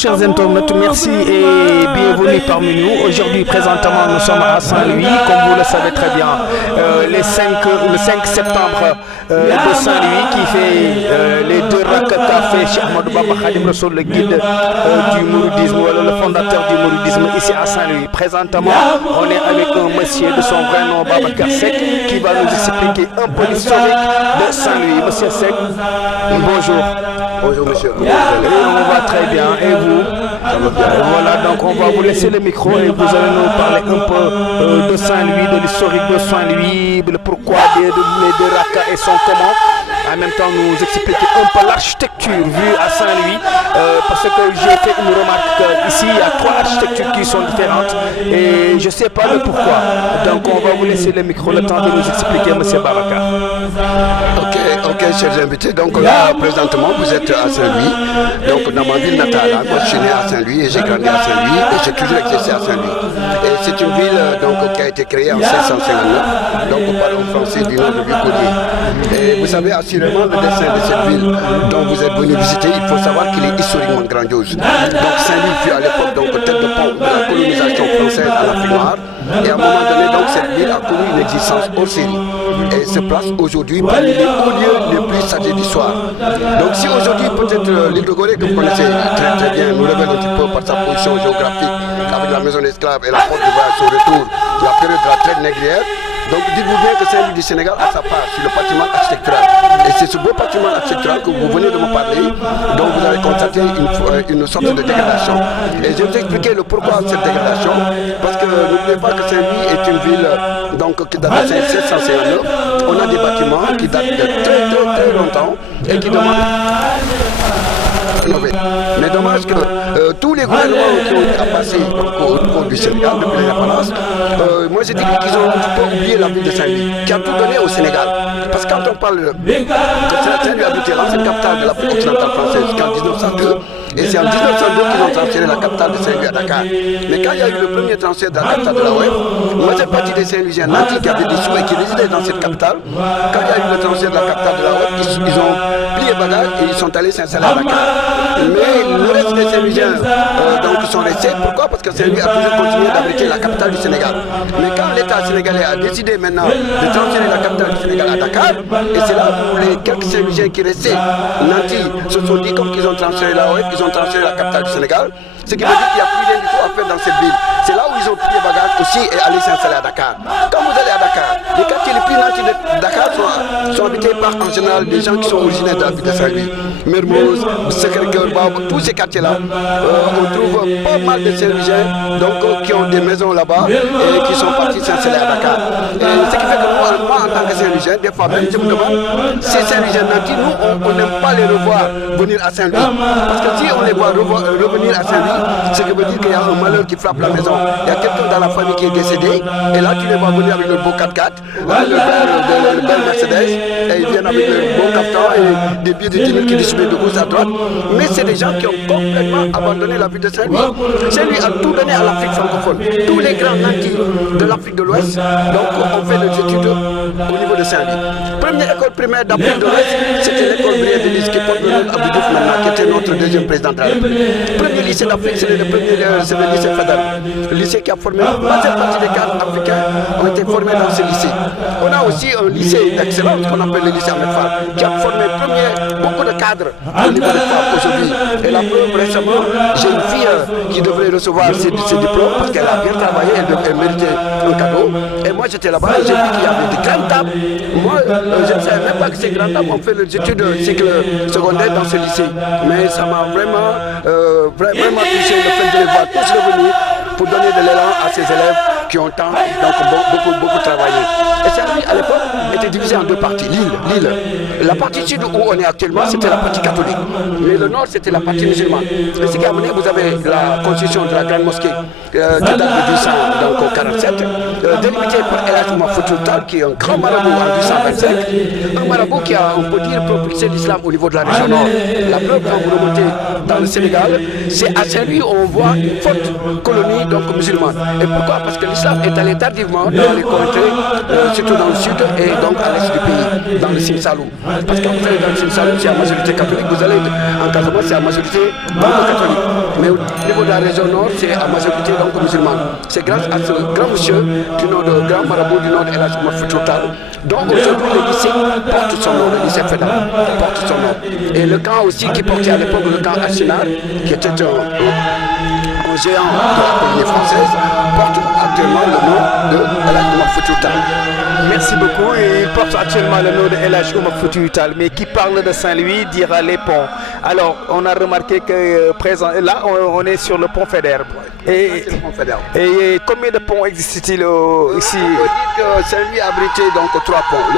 Chers internautes, merci et bienvenue parmi nous. Aujourd'hui, présentement, nous sommes à Saint-Louis, comme vous le savez très bien, le 5 septembre de Saint-Louis, qui fait les deux raks qu'a fait Cheikh Ahmadou Bamba Khadim Rassoul, le guide du mouridisme, le fondateur du mouridisme ici à Saint-Louis. Présentement, on est avec un monsieur de son vrai nom, Babacar Seck, qui va nous expliquer un peu l'historique de Saint-Louis. Monsieur Seck, bonjour. Bonjour monsieur. On va très bien. Et vous? Voilà, donc on va vous laisser le micro et vous allez nous parler un peu de Saint-Louis, de l'historique de Saint-Louis, le pourquoi des deux rakas et son comment. En même temps, nous expliquer un peu l'architecture vue à Saint-Louis, parce que j'ai fait une remarque qu'ici, il y a trois architectures qui sont différentes et je ne sais pas le pourquoi. Donc on va vous laisser le micro, le temps de nous expliquer, monsieur Babacar. Ok, chers invités. Donc là, présentement, vous êtes à Saint-Louis, donc dans ma ville natale. Moi, je suis né à Saint-Louis et j'ai grandi à Saint-Louis et j'ai toujours exercé à Saint-Louis. Et c'est une ville donc, qui a été créée en 1659, donc par un Français du nom de Vicollier. Et vous savez assurément le destin de cette ville dont vous êtes venu visiter, il faut savoir qu'il est historiquement grandiose. Donc Saint-Louis fut à l'époque donc tête de pont de la colonisation française à l'Afrique noire. Et à un moment donné, donc, cette ville a connu une existence hors série. Et se place aujourd'hui parmi les hauts lieux les plus sacrés d'histoire. Donc si aujourd'hui peut-être l'île de Gorée, que vous connaissez très bien, nous révèle un petit peu par sa position géographique, avec la maison d'esclaves et la porte du voyage au retour, la période de la traite négrière. Donc dites-vous bien que Saint-Louis du Sénégal a sa part sur le patrimoine architectural. Et c'est ce beau patrimoine architectural que vous venez de me parler, dont vous avez constaté une sorte de dégradation. Et je vais vous expliquer le pourquoi de cette dégradation, parce que n'oubliez pas que Saint-Louis est une ville donc, qui date de 1759. On a des bâtiments qui datent de très longtemps et qui demandent... Mais dommage que tous les gouvernements qui ont eu à passer au niveau du Sénégal depuis l'indépendance, moi j'ai dit qu'ils ont un peu oublié la ville de Saint-Louis, qui a tout donné au Sénégal. Parce que quand on parle de Saint-Louis a été l'ancienne capitale de l'Afrique occidentale française jusqu'en 1902, et c'est en 1902 qu'ils ont transféré la capitale de Saint-Louis à Dakar. Mais quand il y a eu le premier transfert de la capitale de la OEF, moi j'ai partie des Saint-Louisiens nantis qui avaient des sous et qui résidaient dans cette capitale. Quand il y a eu le transfert de la capitale de la OEF, ils ont plié bagages et ils sont allés s'installer à Dakar. Mais le reste des Saint-Louisiens donc sont restés. Pourquoi? Parce que Saint-Louis a toujours continué d'abriter la capitale du Sénégal. Mais quand l'État sénégalais a décidé maintenant de transférer la capitale du Sénégal à Dakar, et c'est là où les quelques Saint-Louisiens qui restaient nantis se sont dit comme qu'ils ont transféré la OEF, ils ont transféré la capitale du Sénégal, ce qui veut dire qu'il n'y a plus rien du tout à faire dans cette ville. C'est là où ils ont pris les bagages aussi et allé s'installer à Dakar. Quand vous allez à Dakar, les quartiers les plus nantis de Dakar sont habités par en général des gens qui sont originaires de la ville de Saint-Louis. Mermoz, Sacré-Cœur, tous ces quartiers-là, on trouve pas mal de Saint-Louisiens donc, qui ont des maisons là-bas et qui sont partis s'installer à Dakar. Et ce qui fait que moi, en tant que Saint-Louisien, des fois même, je me demande, ces Saint-Louisiens nantis, nous, on n'aime pas les revoir venir à Saint-Louis. Parce que si on les voit revenir à Saint-Louis, ce qui veut dire qu'il y a un malheur qui frappe la maison. Il y a quelqu'un dans la famille qui est décédé, et là tu les vois venir avec le beau 4x4, le bel Mercedes, et ils viennent avec le beau caftan et des billets de 10 000 qui distribuent de gauche à droite. Mais c'est des gens qui ont complètement abandonné la ville de Saint-Louis. Saint-Louis a tout donné à l'Afrique francophone. Tous les grands nantis de l'Afrique de l'Ouest donc, ont fait leurs études au niveau de Saint-Louis. Première école primaire d'Afrique de l'Ouest, c'était l'école Brière de Lys qui porte le nom d'Abdou Diouf maintenant, qui était notre deuxième président de la République. Premier lycée d'Afrique, c'est le lycée fédéral. Le lycée qui a formé la majeure partie des cadres africains ont été formés dans ce lycée. On a aussi un lycée d'excellence qu'on appelle le lycée Ahmed Fall, qui a formé beaucoup de cadres au niveau des femmes aujourd'hui. Et la preuve, récemment, j'ai une fille qui devrait recevoir ses diplômes parce qu'elle a bien travaillé, elle méritait un cadeau. Et moi j'étais là-bas et j'ai vu qu'il y avait des grandes tables. Moi, je ne savais même pas que ces grandes tables ont fait leurs études cycle secondaire dans ce lycée. Mais ça m'a vraiment touché le fait de les voir tous revenir pour donner de l'élan à ces élèves qui ont tant, donc beaucoup travaillé. Et Saint-Louis, à l'époque, était divisé en deux parties. L'île. La partie sud où on est actuellement, c'était la partie catholique. Mais le nord, c'était la partie musulmane. Et ce qui a amené, vous avez la construction de la grande mosquée qui date de 1847, délimitée par El Hadj Oumar Foutiyou Tall, qui est un grand marabout en 1825. Un marabout qui a, on peut dire, propulsé l'islam au niveau de la région nord. La preuve, quand vous remontez dans le Sénégal, c'est à Saint-Louis où on voit une forte colonie donc musulmane. Et pourquoi? Parce que l'islam est allé tardivement dans les contrées, surtout dans le sud et donc à l'est du pays, dans le Sine Saloum. Parce que quand vous allez dans le Sine Saloum, c'est à majorité catholique, vous allez en Casamance, c'est à majorité catholique. Mais au niveau de la région nord, c'est à majorité donc musulmane. C'est grâce à ce grand monsieur du nom de grand marabout du nom de El Hadj Oumar Foutiyou Tall, dont aujourd'hui le lycée porte son nom, le lycée fédéral porte son nom. Et le camp aussi qui portait à l'époque le camp Arsenal, qui était un géant de la colonie française, porte actuellement le nom de El Hadj Oumar Foutiyou Tall. Merci beaucoup. Et il porte actuellement le nom de El Hadj Oumar Foutiyou Tall, mais qui parle de Saint-Louis dira les ponts. Alors, on a remarqué que là, on est sur le pont Faidherbe. Et combien de ponts existent-il ici? On peut dire que Saint-Louis a abrité donc 3 ponts.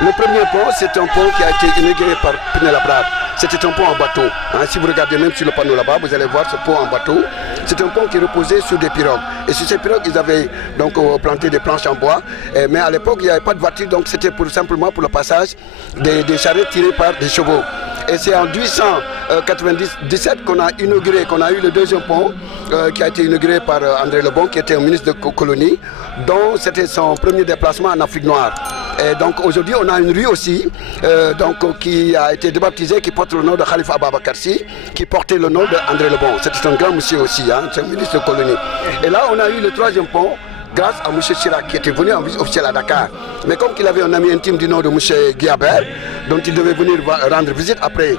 Le premier pont, c'est un pont qui a été inauguré par Pinel Abraham. C'était un pont en bateau. Si vous regardez même sur le panneau là-bas, vous allez voir ce pont en bateau. C'est un pont qui reposait sur des pirogues. Et sur ces pirogues, ils avaient donc planté des planches en bois. Mais à l'époque, il n'y avait pas de voiture, donc c'était simplement pour le passage des charrettes tirées par des chevaux. Et c'est en 1897 qu'on a inauguré, qu'on a eu le deuxième pont qui a été inauguré par André Lebon, qui était un ministre de colonie, dont c'était son premier déplacement en Afrique noire. Et donc aujourd'hui, on a une rue aussi qui a été débaptisée, qui porte le nom de Khalifa Ababacar Sy, qui portait le nom d'André Lebon. C'était un grand monsieur aussi, c'est un ministre de colonie. Et là, on a eu le troisième pont, grâce à M. Chirac, qui était venu en visite officielle à Dakar. Mais comme il avait un ami intime du nom de M. Guillabert, dont il devait venir rendre visite après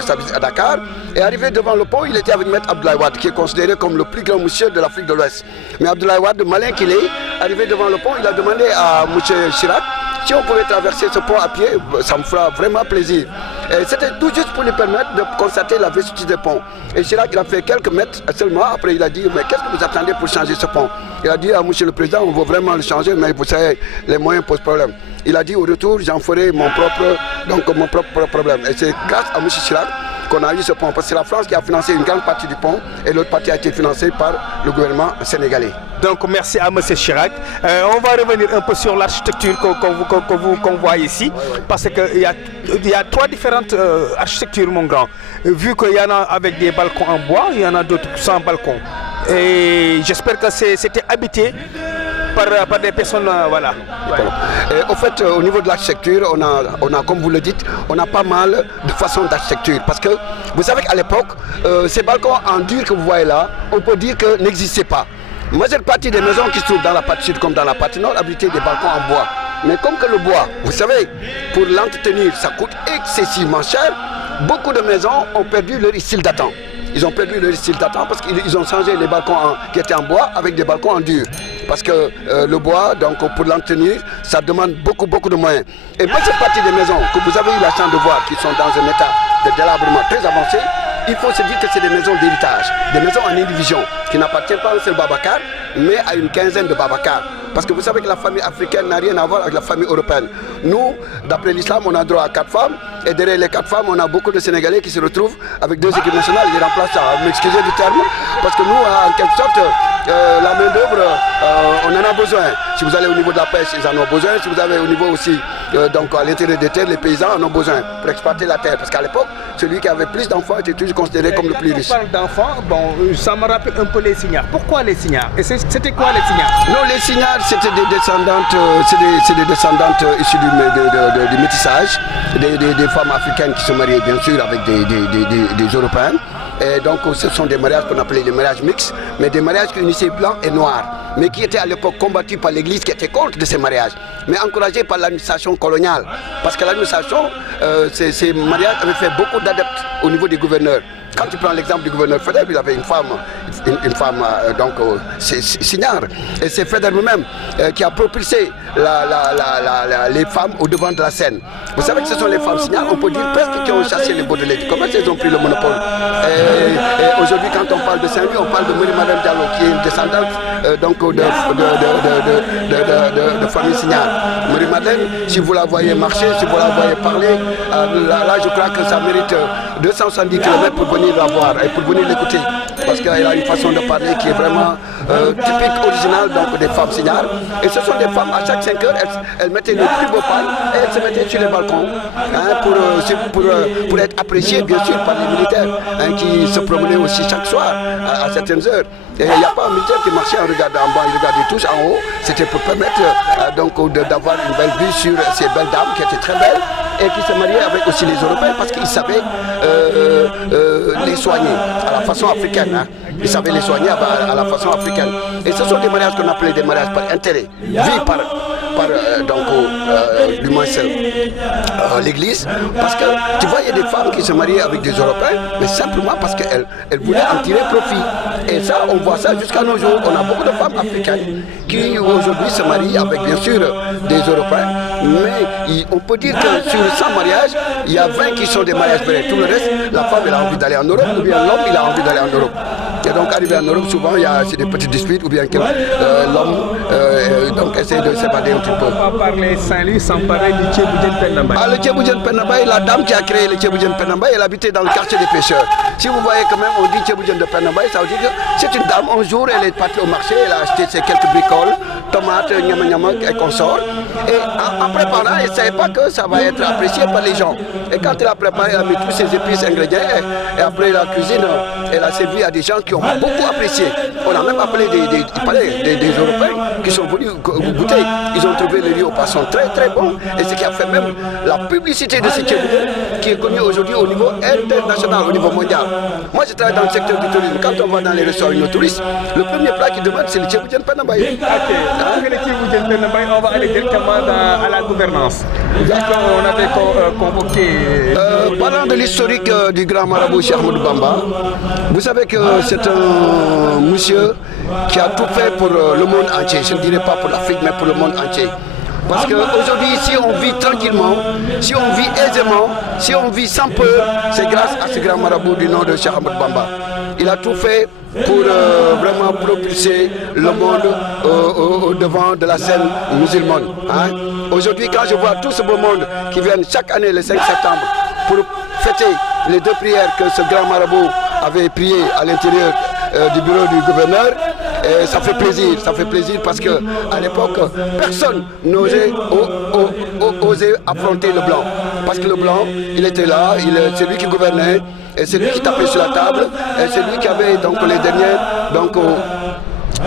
sa visite à Dakar, et arrivé devant le pont, il était avec Maître Abdoulaye Wade, qui est considéré comme le plus grand monsieur de l'Afrique de l'Ouest. Mais Abdoulaye Wade, malin qu'il est, arrivé devant le pont, il a demandé à M. Chirac si on pouvait traverser ce pont à pied, ça me fera vraiment plaisir. C'était tout juste pour lui permettre de constater la vétusté des ponts. Et Chirac, il a fait quelques mètres seulement. Après, il a dit, mais qu'est-ce que vous attendez pour changer ce pont? Il a dit à Monsieur le Président, on veut vraiment le changer, mais vous savez, les moyens posent problème. Il a dit, au retour, j'en ferai mon propre problème. Et c'est grâce à M. Chirac qu'on a eu ce pont, parce que c'est la France qui a financé une grande partie du pont et l'autre partie a été financée par le gouvernement sénégalais. Donc merci à M. Chirac. On va revenir un peu sur l'architecture qu'on voit ici, parce qu'il y a 3 différentes architectures, mon grand. Vu qu'il y en a avec des balcons en bois, il y en a d'autres sans balcon. Et j'espère que c'était habité par des personnes, voilà. Et au fait, au niveau de l'architecture, on a, comme vous le dites, on a pas mal de façons d'architecture. Parce que vous savez qu'à l'époque, ces balcons en dur que vous voyez là, on peut dire que n'existaient pas. La majeure partie des maisons qui se trouvent dans la partie sud comme dans la partie nord abritaient des balcons en bois. Mais comme que le bois, vous savez, pour l'entretenir, ça coûte excessivement cher, beaucoup de maisons ont perdu leur style datant. Ils ont perdu leur style datant parce qu'ils ont changé les balcons qui étaient en bois avec des balcons en dur. Parce que le bois, donc pour l'entretenir, ça demande beaucoup de moyens. Et moi, cette partie des maisons que vous avez eu la chance de voir, qui sont dans un état de délabrement très avancé, il faut se dire que c'est des maisons d'héritage, des maisons en indivision, qui n'appartiennent pas à un seul Babacar, mais à une quinzaine de Babacar. Parce que vous savez que la famille africaine n'a rien à voir avec la famille européenne. Nous, d'après l'islam, on a droit à 4 femmes, et derrière les 4 femmes, on a beaucoup de Sénégalais qui se retrouvent avec 2 équipes nationales, ils remplacent ça. M'excusez du terme, parce que nous, en quelque sorte, la main d'œuvre, on en a besoin. Si vous allez au niveau de la pêche, ils en ont besoin. Si vous allez au niveau aussi, donc à l'intérieur des terres, les paysans en ont besoin pour exploiter la terre. Parce qu'à l'époque, celui qui avait plus d'enfants était toujours considéré comme le plus riche. Quand on parle d'enfants, bon, ça me rappelle un peu les Signares. Pourquoi les Signares? Et c'était quoi les Signares? Non, les Signares, c'était des descendantes, c'est des descendantes issues du métissage, des femmes africaines qui se mariaient bien sûr avec des Européens. Et donc ce sont des mariages qu'on appelait les mariages mixtes, mais des mariages qui unissaient blancs et noirs, mais qui étaient à l'époque combattus par l'Église qui était contre de ces mariages, mais encouragés par l'administration coloniale. Parce que l'administration, ces mariages avaient fait beaucoup d'adeptes au niveau des gouverneurs. Quand tu prends l'exemple du gouverneur Faidherbe, il avait une femme Signare. Et c'est Faidherbe lui-même qui a propulsé les femmes au devant de la scène. Vous savez que ce sont les femmes Signares, on peut dire presque qui ont chassé les Baudelaire du commerce, elles ont pris le monopole. Et aujourd'hui, quand on parle de Saint-Louis, on parle de Marie-Madame Diallo, qui est une descendante de famille Signare. Marie-Madeleine, si vous la voyez marcher, si vous la voyez parler, là je crois que ça mérite 270 km pour venir la voir et pour venir l'écouter. Parce qu'elle a une façon de parler qui est vraiment typique, originale donc, des femmes Signares. Et ce sont des femmes, à chaque 5 heures, elles mettaient le plus beau paille et elles se mettaient sur les balcons pour être appréciées bien sûr par les militaires qui se promenaient aussi chaque soir à certaines heures. Et il n'y a pas un militaire qui marchait en regardant en bas, il regardait tous en haut. C'était pour permettre d'avoir une belle vue sur ces belles dames qui étaient très belles et qui se mariaient avec aussi les Européens parce qu'ils savaient les soigner à la façon africaine. Hein. Ils savaient les soigner à la façon africaine. Et ce sont des mariages qu'on appelait des mariages par intérêt, vus par du moins l'église, parce que tu vois, il y a des femmes qui se marient avec des Européens, mais simplement parce qu'elles voulaient en tirer profit. Et ça, on voit ça jusqu'à nos jours. On a beaucoup de femmes africaines qui aujourd'hui se marient avec bien sûr des Européens, mais on peut dire que sur 100 mariages, il y a 20 qui sont des mariages vrais. Tout le reste, la femme elle a envie d'aller en Europe, ou bien l'homme il a envie d'aller en Europe. Et donc arrivé en Europe, souvent c'est des petites disputes, ou bien l'homme essaie de s'évader un petit peu. On va parler Saint-Louis sans parler du Thiéboudiène Penambay. Ah, le Thiéboudiène Penambay, la dame qui a créé le Thiéboudiène Penambay, elle habitait dans le quartier des pêcheurs. Si vous voyez quand même, on dit Thiéboudiène de Penambay, ça veut dire que c'est une dame. Un jour, elle est partie au marché, elle a acheté ses quelques bricoles, tomates, nyama et consorts. Et en préparant, elle ne savait pas que ça va être apprécié par les gens. Et quand elle a préparé, elle a mis tous ses épices, ingrédients, et après la cuisine, elle a servi à des gens qui ont beaucoup apprécié. On a même appelé des Européens qui sont venus goûter. Ils ont trouvé le riz au poisson très très bon. Et ce qui a fait même la publicité de ce Thiéboudiène qui est connu aujourd'hui au niveau international, au niveau mondial. Moi je travaille dans le secteur du tourisme. Quand on va dans les restaurants de touristes, le premier plat qu'ils demandent c'est le Thiéboudiène Penambay. Après le Thiéboudiène Penambay, on va aller directement à la gouvernance. On avait convoqué... Parlant de l'historique du grand marabout Cheikh Ahmadou Bamba, vous savez que c'est un monsieur qui a tout fait pour le monde entier. Je ne dirais pas pour l'Afrique, mais pour le monde entier. Parce qu'aujourd'hui, si on vit tranquillement, si on vit aisément, si on vit sans peur, c'est grâce à ce grand marabout du nom de Cheikh Ahmadou Bamba. Il a tout fait pour vraiment propulser le monde au devant de la scène musulmane. Hein? Aujourd'hui, quand je vois tout ce beau monde qui vient chaque année le 5 septembre pour fêter les 2 prières que ce grand marabout avait priées à l'intérieur du bureau du gouverneur, et ça fait plaisir parce qu'à l'époque, personne n'osait oser affronter le blanc. Parce que le blanc, il était là, c'est lui qui gouvernait, et c'est lui qui tapait sur la table, et c'est lui qui avait donc les dernières,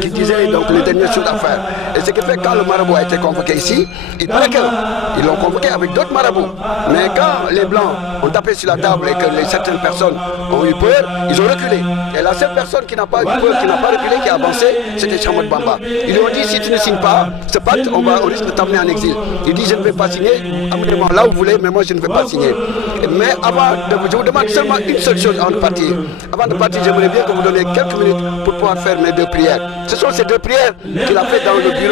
qui disait donc les dernières choses à faire. Et ce qui fait quand le marabout a été convoqué ici, il paraît qu'ils l'ont convoqué avec d'autres marabouts. Mais quand les blancs ont tapé sur la table et que certaines personnes ont eu peur, ils ont reculé. Et la seule personne qui n'a pas eu peur, qui n'a pas reculé, qui a avancé, c'était Cheikh Ahmadou Bamba. Ils lui ont dit si tu ne signes pas ce pacte, on risque de t'amener en exil. Il dit je ne vais pas signer, amenez-moi là où vous voulez, mais moi je ne vais pas signer. Mais je vous demande seulement une seule chose avant de partir. Avant de partir, j'aimerais bien que vous donniez quelques minutes pour pouvoir faire mes 2 prières. Ce sont ces 2 prières qu'il a fait dans le bureau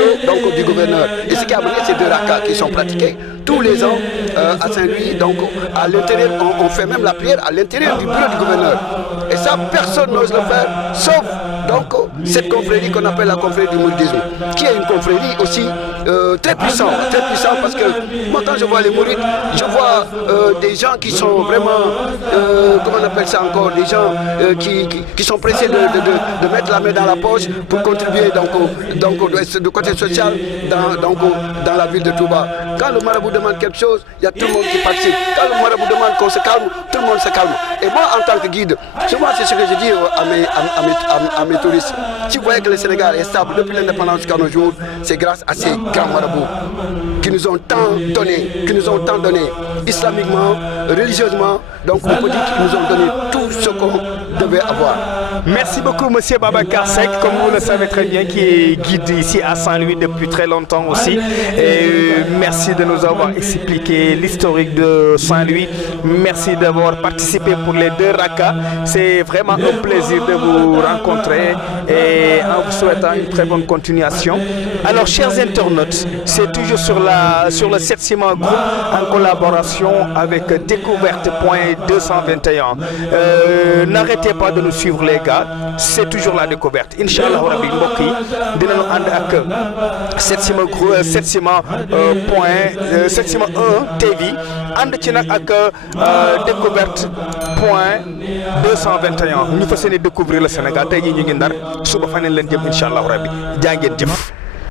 du gouverneur. Et ce qui a amené ces 2 rakas qui sont pratiqués tous les ans à Saint-Louis. Donc à l'intérieur, on fait même la prière à l'intérieur du bureau du gouverneur. Et ça, personne n'ose le faire, sauf cette confrérie qu'on appelle la confrérie du mouridisme, qui est une confrérie aussi très puissante parce que moi quand je vois les mourides, je vois des gens qui sont vraiment, comment on appelle ça encore, des gens qui sont pressés de mettre la main dans la poche pour contribuer du côté social dans la ville de Touba. Quand le marabout demande quelque chose, il y a tout le monde qui participe. Quand le marabout demande qu'on se calme, tout le monde se calme. Et moi en tant que guide, souvent c'est ce que je dis à mes touristes. Si vous voyez que le Sénégal est stable depuis l'indépendance jusqu'à nos jours, c'est grâce à ces grands marabouts qui nous ont tant donné, islamiquement, religieusement. Donc on peut dire qu'ils nous ont donné tout ce qu'on devait avoir. Merci beaucoup, monsieur Babacar Seck, comme vous le savez très bien, qui est guide ici à Saint-Louis depuis très longtemps aussi. Et merci de nous avoir expliqué l'historique de Saint-Louis. Merci d'avoir participé pour les 2 rakas. C'est vraiment un plaisir de vous rencontrer et en vous souhaitant une très bonne continuation. Alors, chers internautes, c'est toujours sur le 7e groupe en collaboration avec Découverte.221. N'arrêtez pas de nous suivre, les gars. C'est toujours la découverte. Inch'Allah Rabbi mbokk yi dinañu ànd ak 7e 1 TV ànd ci nag ak Découverte.221 ñu fas yéene découvrir le Sénégal tey jii ñu ngi Ndar suba faneen leen jëm inch'Allah Rabbi jaa ngeen jëf.